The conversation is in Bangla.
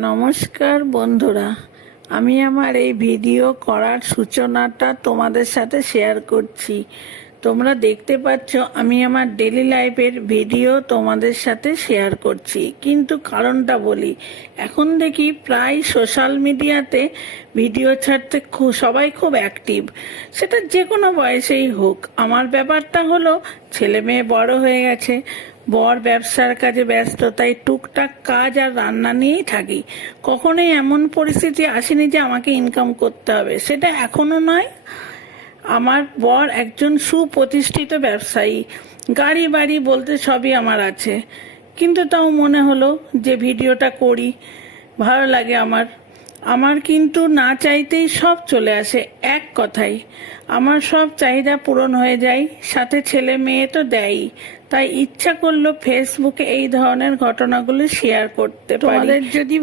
নমস্কার বন্ধুরা, আমি আমার এই ভিডিও করার সূচনাটা তোমাদের সাথে শেয়ার করছি। তোমরা দেখতে পাচ্ছ আমি আমার ডেলি লাইফের ভিডিও তোমাদের সাথে শেয়ার করছি, কিন্তু কারণটা বলি। এখন দেখি প্রায় সোশ্যাল মিডিয়াতে ভিডিও ছাড়তে সবাই খুব অ্যাক্টিভ, সেটা যে কোনো বয়সেই হোক। আমার ব্যাপারটা হলো ছেলে মেয়ে বড় হয়ে গেছে, বর ব্যবসার কাজে ব্যস্ত, তাই টুকটাক কাজ আর রান্না নিয়েই থাকি। কখনোই এমন পরিস্থিতি আসেনি যে আমাকে ইনকাম করতে হবে, সেটা এখনো নয়। আমার বর একজন সুপ্রতিষ্ঠিত ব্যবসায়ী, গাড়ি বাড়ি বলতে সবই আমার আছে, কিন্তু তাও মনে হলো যে ভিডিওটা করি, ভালো লাগে আমার কিন্তু না চাইতেই সব চলে আসে। এক কথাই আমার সব চাহিদা পূরণ হয়ে যায়, সাথে ছেলে মেয়ে তো দেয়ই। তাই ইচ্ছা করলো ফেসবুকে এই ধরনের ঘটনাগুলো শেয়ার করতে পারি। তোমাদের যদি